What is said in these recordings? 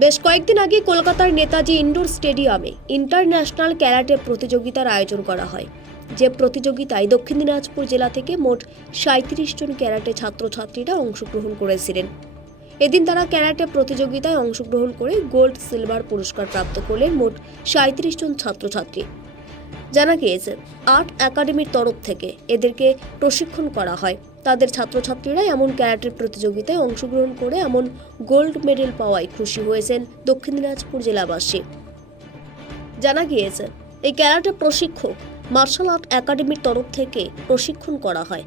বেশ কয়েকদিন আগে কলকাতার নেতাজি ইনডোর স্টেডিয়ামে ইন্টারন্যাশনাল ক্যারাটে প্রতিযোগিতার আয়োজন করা হয়। যে প্রতিযোগিতায় দক্ষিণ দিনাজপুর জেলা থেকে মোট ৩৭ জন ক্যারাটে ছাত্রছাত্রীরা অংশগ্রহণ করেছিলেন। এদিন তারা ক্যারাটে প্রতিযোগিতায় অংশগ্রহণ করে গোল্ড সিলভার পুরস্কার প্রাপ্ত করলেন মোট ৩৭ জন ছাত্রছাত্রী। জানা গিয়েছে আর্ট একাডেমির তরফ থেকে এদেরকে প্রশিক্ষণ করা হয়। তাদের ছাত্রছাত্রীরা এমন ক্যারাটের প্রতিযোগিতায় অংশগ্রহণ করে এমন গোল্ড মেডেল পাওয়ায় খুশি হয়েছেন দক্ষিণ দিনাজপুর জেলাবাসী। জানা গিয়েছে এই ক্যারাটে প্রশিক্ষক মার্শাল আর্ট একাডেমির তরফ থেকে প্রশিক্ষণ করা হয়।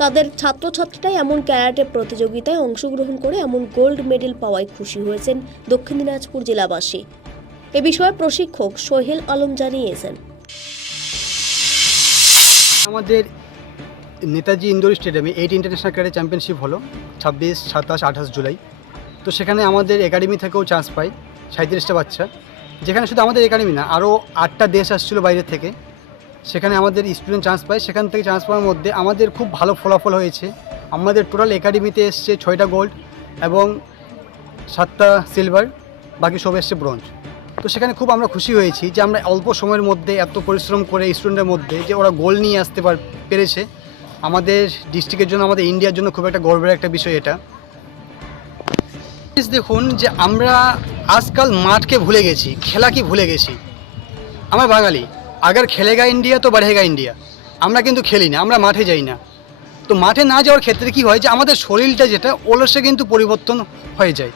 তাদের ছাত্রছাত্রীরা এমন ক্যারাটে প্রতিযোগিতায় অংশগ্রহণ করে এমন গোল্ড মেডেল পাওয়ায় খুশি হয়েছেন দক্ষিণ দিনাজপুর জেলাবাসী। এ বিষয়ে প্রশিক্ষক সোহেল আলম জানিয়েছেন, আমাদের নেতাজি ইনডোর স্টেডিয়ামে 8 ইন্টারন্যাশনাল ক্যারাটে চ্যাম্পিয়নশিপ হলো 26, 27, 28 জুলাই। তো সেখানে আমাদের একাডেমি থেকেও চান্স পায় 37টা বাচ্চা, যেখানে শুধু আমাদের একাডেমি না, আরও 8টা দেশ আসছিলো বাইরের থেকে। সেখানে আমাদের স্টুডেন্ট চান্স পায়। সেখান থেকে চান্স পাওয়ার মধ্যে আমাদের খুব ভালো ফলাফল হয়েছে। আমাদের টোটাল একাডেমিতে এসছে 6টা গোল্ড এবং 7টা সিলভার, বাকি সব এসছে ব্রোঞ্জ। তো সেখানে খুব আমরা খুশি হয়েছি যে আমরা অল্প সময়ের মধ্যে এত পরিশ্রম করে স্টুডেন্টের মধ্যে যে ওরা গোল নিয়ে আসতে পেরেছে। আমাদের ডিস্ট্রিক্টের জন্য, আমাদের ইন্ডিয়ার জন্য খুব একটা গর্বের একটা বিষয় এটা। দেখুন যে আমরা আজকাল মাঠকে ভুলে গেছি, খেলা কি ভুলে গেছি। আমরা বাঙালি, আগার খেলেগা ইন্ডিয়া তো বাড়েগা ইন্ডিয়া। আমরা কিন্তু খেলি না, আমরা মাঠে যাই না। তো মাঠে না যাওয়ার ক্ষেত্রে কি হয় যে আমাদের শরীরটা যেটা অলসে কিন্তু পরিবর্তন হয়ে যায়।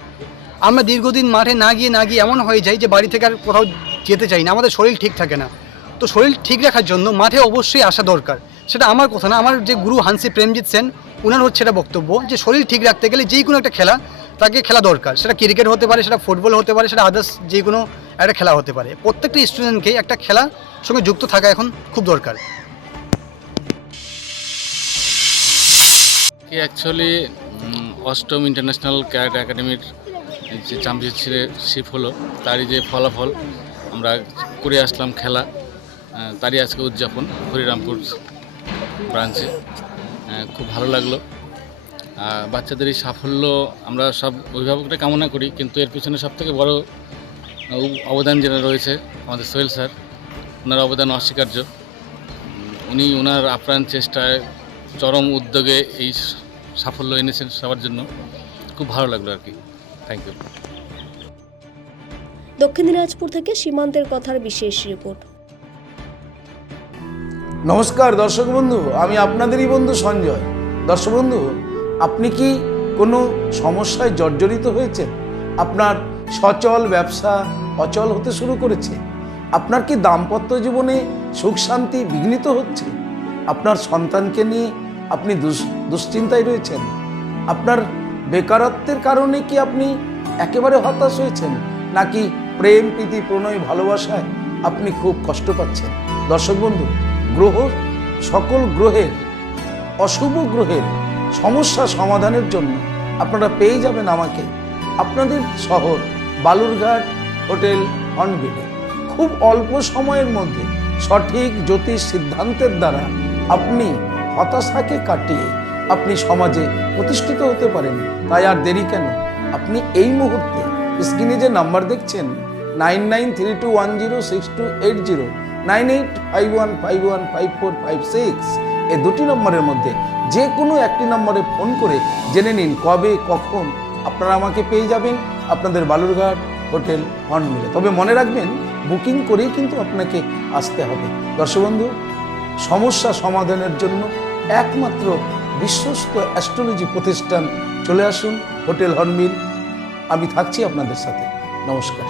আমরা দীর্ঘদিন মাঠে না গিয়ে এমন হয়ে যায় যে বাড়ি থেকে আর কোথাও যেতে চাই না, আমাদের শরীর ঠিক থাকে না। তো শরীর ঠিক রাখার জন্য মাঠে অবশ্যই আসা দরকার। সেটা আমার কথা না, আমার যে গুরু হানসি প্রেমজিৎ সেন, ওনার হচ্ছে এটা বক্তব্য যে শরীর ঠিক রাখতে গেলে যে কোনো একটা খেলা তাকে খেলা দরকার। সেটা ক্রিকেট হতে পারে, সেটা ফুটবল হতে পারে, সেটা আদার্স যে কোনো একটা খেলা হতে পারে। প্রত্যেকটা স্টুডেন্টকে একটা খেলার সঙ্গে যুক্ত থাকা এখন খুব দরকার। অ্যাকচুয়ালি অষ্টম ইন্টারন্যাশনাল ক্যারাটে একাডেমির যে চ্যাম্পিয়নশিপ হলো, তারই যে ফলাফল আমরা করে আসলাম খেলা, তারই আজকে উদযাপন হরিরামপুর ব্রাঞ্চে। খুব ভালো লাগলো। বাচ্চাদের এই সাফল্য আমরা সব অভিভাবকরা কামনা করি, কিন্তু এর পিছনে সবথেকে বড় অবদান যেটা রয়েছে আমাদের সোহেল স্যার। ওনার অবদান অস্বীকার্য। উনি ওনার আপ্রাণ চেষ্টায়, চরম উদ্যোগে এই সাফল্য এনেছেন সবার জন্য। খুব ভালো লাগলো আর কি। Thank you. দক্ষিণ দিনাজপুর থেকে সীমান্তের কথার বিশেষ রিপোর্ট। নমস্কার দর্শক বন্ধু, আমি আপনাদেরই বন্ধু সঞ্জয়। দর্শক বন্ধু, আপনি কি কোনো সমস্যায় জর্জরিত হয়েছেন? আপনার সচল ব্যবসা অচল হতে শুরু করেছে? আপনার কি দাম্পত্য জীবনে সুখ শান্তি বিঘ্নিত হচ্ছে? আপনার সন্তানকে নিয়ে আপনি দুশ্চিন্তায় রয়েছেন? আপনার বেকারত্বের কারণে কি আপনি একেবারে হতাশ হয়েছেন? নাকি প্রেম, প্রীতি, প্রণয়, ভালোবাসায় আপনি খুব কষ্ট পাচ্ছেন? দর্শক বন্ধু, সকল গ্রহের, অশুভ গ্রহের সমস্যা সমাধানের জন্য আপনারা পেয়ে যাবেন আমাকে আপনাদের শহর বালুরঘাট হোটেল হর্নবিলে। খুব অল্প সময়ের মধ্যে সঠিক জ্যোতিষ সিদ্ধান্তের দ্বারা আপনি হতাশাকে কাটিয়ে আপনি সমাজে প্রতিষ্ঠিত হতে পারেন। তাই আর দেরি কেন? আপনি এই মুহূর্তে স্ক্রিনে যে নাম্বার দেখছেন 9932106280, 9851515456, এই দুটি নম্বরের মধ্যে যে কোনো একটি নম্বরে ফোন করে জেনে নিন কবে কখন আপনারা আমাকে পেয়ে যাবেন আপনাদের বালুরঘাট হোটেল হর্নবিলে। তবে মনে রাখবেন, বুকিং করেই কিন্তু আপনাকে আসতে হবে। দর্শক বন্ধু, সমস্যা সমাধানের জন্য একমাত্র বিশ্বস্ত অ্যাস্ট্রোলজি প্রতিষ্ঠান চলে আসুন হোটেল হর্নবিল। আমি থাকছি আপনাদের সাথে। নমস্কার।